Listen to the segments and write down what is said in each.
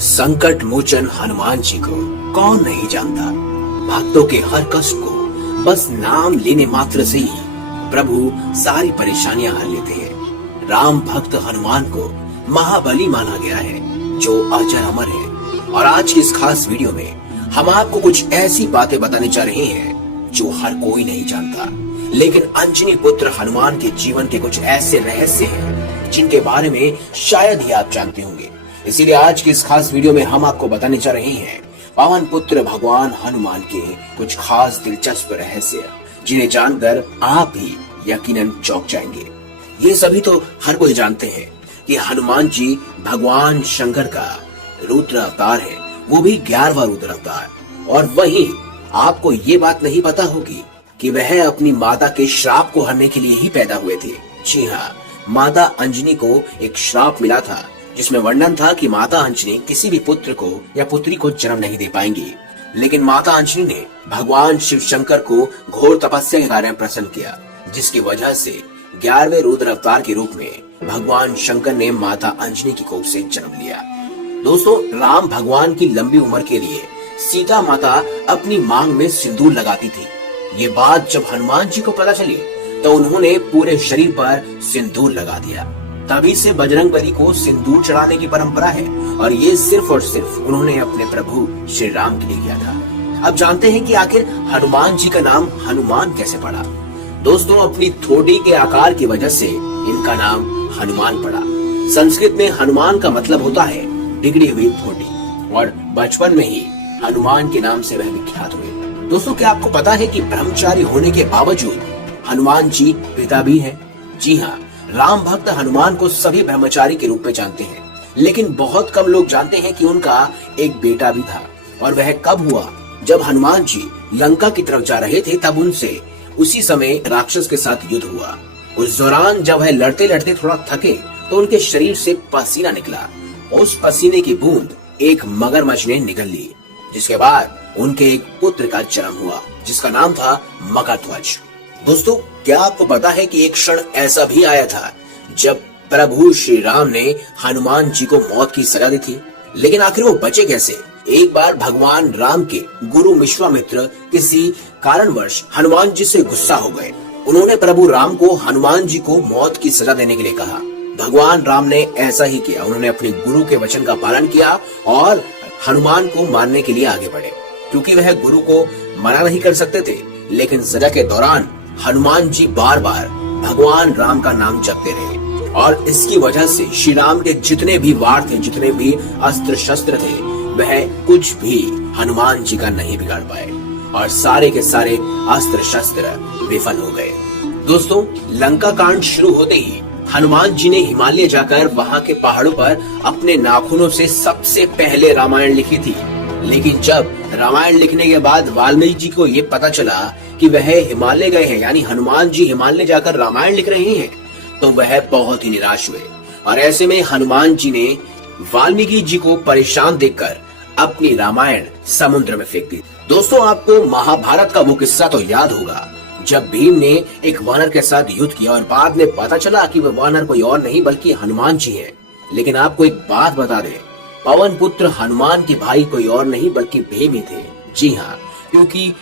संकट मोचन हनुमान जी को कौन नहीं जानता। भक्तों के हर कष्ट को बस नाम लेने मात्र से ही प्रभु सारी परेशानियां हर लेते हैं। राम भक्त हनुमान को महाबली माना गया है जो अजर अमर है। और आज की इस खास वीडियो में हम आपको कुछ ऐसी बातें बताने जा रहे हैं जो हर कोई नहीं जानता, लेकिन अंजनी पुत्र हनुमान के जीवन के कुछ ऐसे रहस्य हैं जिनके बारे में शायद ही आप जानते होंगे। इसीलिए आज की इस खास वीडियो में हम आपको बताने जा रहे हैं पवन पुत्र भगवान हनुमान के कुछ खास दिलचस्प रहस्य, जिन्हें जानकर आप भी यकीनन चौंक जाएंगे। ये सभी तो हर कोई जानते हैं कि हनुमान जी भगवान शंकर का रुद्र अवतार है, वो भी 11वां रुद्र अवतार। और वहीं आपको ये बात नहीं पता होगी कि वह अपनी माता के श्राप को हरने के लिए ही पैदा हुए थे। जी हाँ, माता अंजनी को एक श्राप मिला था जिसमें वर्णन था कि माता अंजनी किसी भी पुत्र को या पुत्री को जन्म नहीं दे पाएंगी। लेकिन माता अंजनी ने भगवान शिव शंकर को घोर तपस्या के कारण प्रसन्न किया, जिसकी वजह से 11वें रुद्र अवतार के रूप में भगवान शंकर ने माता अंजनी की कोख से जन्म लिया। दोस्तों, राम भगवान की लंबी उम्र के लिए सीता माता अपनी मांग में सिंदूर लगाती थी। ये बात जब हनुमान जी को पता चली तो उन्होंने पूरे शरीर पर सिंदूर लगा दिया। तभी से बजरंगबली को सिंदूर चढ़ाने की परंपरा है, और ये सिर्फ और सिर्फ उन्होंने अपने प्रभु श्री राम के लिए किया था। अब जानते हैं कि आखिर हनुमान जी का नाम हनुमान कैसे पड़ा। दोस्तों, अपनी ठोड़ी के आकार की वजह से इनका नाम हनुमान पड़ा। संस्कृत में हनुमान का मतलब होता है बिगड़ी हुई ठोड़ी, और बचपन में ही हनुमान के नाम से वह विख्यात हुए। दोस्तों, क्या आपको पता है कि ब्रह्मचारी होने के बावजूद हनुमान जी पिता भी हैं? जी हाँ, राम भक्त हनुमान को सभी ब्रह्मचारी के रूप में जानते हैं, लेकिन बहुत कम लोग जानते हैं कि उनका एक बेटा भी था। और वह कब हुआ? जब हनुमान जी लंका की तरफ जा रहे थे, तब उनसे उसी समय राक्षस के साथ युद्ध हुआ। उस दौरान जब वह लड़ते लड़ते थोड़ा थके तो उनके शरीर से पसीना निकला। उस पसीने की बूंद एक मगरमच्छ ने निगल ली, जिसके बाद उनके एक पुत्र का जन्म हुआ जिसका नाम था मगरध्वज। दोस्तों, क्या आपको पता है कि एक क्षण ऐसा भी आया था जब प्रभु श्री राम ने हनुमान जी को मौत की सजा दी थी, लेकिन आखिर वो बचे कैसे? एक बार भगवान राम के गुरु विश्वामित्र किसी कारणवश हनुमान जी से गुस्सा हो गए। उन्होंने प्रभु राम को हनुमान जी को मौत की सजा देने के लिए कहा। भगवान राम ने ऐसा ही किया। उन्होंने अपने गुरु के वचन का पालन किया और हनुमान को मारने के लिए आगे बढ़े। क्योंकि वह गुरु को मना नहीं कर सकते थे, लेकिन सजा के दौरान हनुमान जी बार बार भगवान राम का नाम जपते रहे, और इसकी वजह से श्री राम के जितने भी वार थे, जितने भी अस्त्र शस्त्र थे, वह कुछ भी हनुमान जी का नहीं बिगाड़ पाए, और सारे के सारे अस्त्र शस्त्र विफल हो गए। दोस्तों, लंका कांड शुरू होते ही हनुमान जी ने हिमालय जाकर वहां के पहाड़ों पर अपने नाखूनों से सबसे पहले रामायण लिखी थी। लेकिन जब रामायण लिखने के बाद वाल्मीकि जी को ये पता चला कि वह हिमालय गए हैं, यानी हनुमान जी हिमालय जाकर रामायण लिख रहे हैं, तो वह बहुत ही निराश हुए। और ऐसे में हनुमान जी ने वाल्मीकि जी को परेशान देखकर अपनी रामायण समुद्र में फेंक दी। दोस्तों, आपको महाभारत का वो किस्सा तो याद होगा जब भीम ने एक वानर के साथ युद्ध किया और बाद में पता चला कि वह वानर कोई और नहीं बल्कि हनुमान जी हैं। लेकिन आपको एक बात बता दें, पवन पुत्र हनुमान के भाई कोई और नहीं बल्कि भीम ही थे। जी हाँ, क्योंकि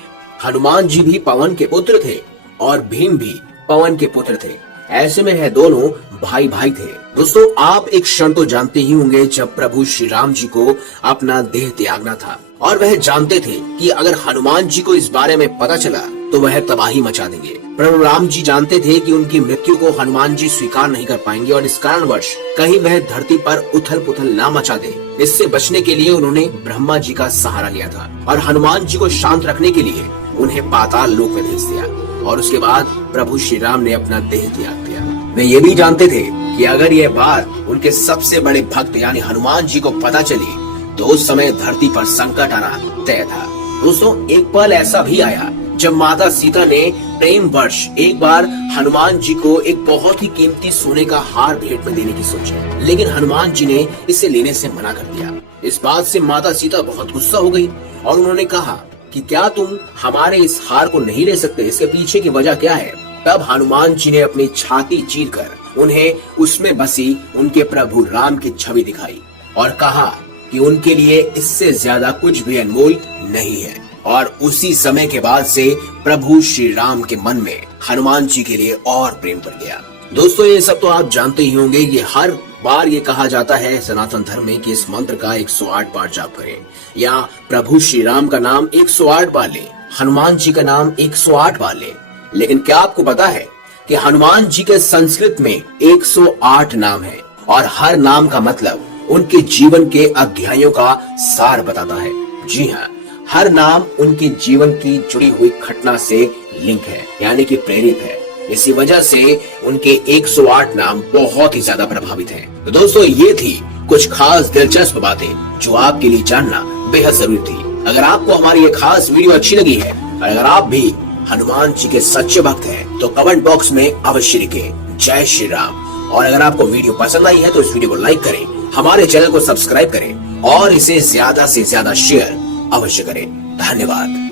हनुमान जी भी पवन के पुत्र थे और भीम भी पवन के पुत्र थे। ऐसे में यह दोनों भाई भाई थे। दोस्तों, आप एक क्षण तो जानते ही होंगे जब प्रभु श्री राम जी को अपना देह त्यागना था, और वह जानते थे कि अगर हनुमान जी को इस बारे में पता चला तो वह तबाही मचा देंगे। प्रभु राम जी जानते थे कि उनकी मृत्यु को हनुमान जी स्वीकार नहीं कर पाएंगे, और इस कारणवश कहीं वह धरती पर उथल पुथल ना मचा दे। इससे बचने के लिए उन्होंने ब्रह्मा जी का सहारा लिया था, और हनुमान जी को शांत रखने के लिए उन्हें पाताल लोक में भेज दिया। और उसके बाद प्रभु श्री राम ने अपना देह त्याग दिया। वे ये भी जानते थे कि अगर यह बात उनके सबसे बड़े भक्त यानी हनुमान जी को पता चली तो उस समय धरती पर संकट आना तय था। दोस्तों, एक पल ऐसा भी आया जब माता सीता ने प्रेम वर्ष एक बार हनुमान जी को एक बहुत ही कीमती सोने का हार भेंट में देने की सोची, लेकिन हनुमान जी ने इसे लेने से मना कर दिया। इस बात से माता सीता बहुत गुस्सा हो गई और उन्होंने कहा कि क्या तुम हमारे इस हार को नहीं ले सकते? इसके पीछे की वजह क्या है? तब हनुमान जी ने अपनी छाती चीरकर उन्हें उसमें बसी उनके प्रभु राम की छवि दिखाई और कहा कि उनके लिए इससे ज्यादा कुछ भी अनमोल नहीं है। और उसी समय के बाद से प्रभु श्री राम के मन में हनुमान जी के लिए और प्रेम बढ़ गया। दोस्तों, ये सब तो आप जानते ही होंगे कि हर बार ये कहा जाता है सनातन धर्म में कि इस मंत्र का 108 बार जाप करें, या प्रभु श्री राम का नाम 108 बार लें, हनुमान जी का नाम 108 बार लें। लेकिन क्या आपको पता है कि हनुमान जी के संस्कृत में 108 नाम है और हर नाम का मतलब उनके जीवन के अध्यायों का सार बताता है। जी हाँ, हर नाम उनके जीवन की जुड़ी हुई घटना से लिंक है, यानी कि प्रेरित है। इसी वजह से उनके 108 नाम बहुत ही ज्यादा प्रभावित हैं। तो दोस्तों, ये थी कुछ खास दिलचस्प बातें जो आपके लिए जानना बेहद जरूरी थी। अगर आपको हमारी ये खास वीडियो अच्छी लगी है और अगर आप भी हनुमान जी के सच्चे भक्त हैं तो कमेंट बॉक्स में अवश्य लिखें जय श्री राम। और अगर आपको वीडियो पसंद आई है तो इस वीडियो को लाइक करें, हमारे चैनल को सब्सक्राइब करें और इसे ज्यादा से ज्यादा शेयर अवश्य करें। धन्यवाद।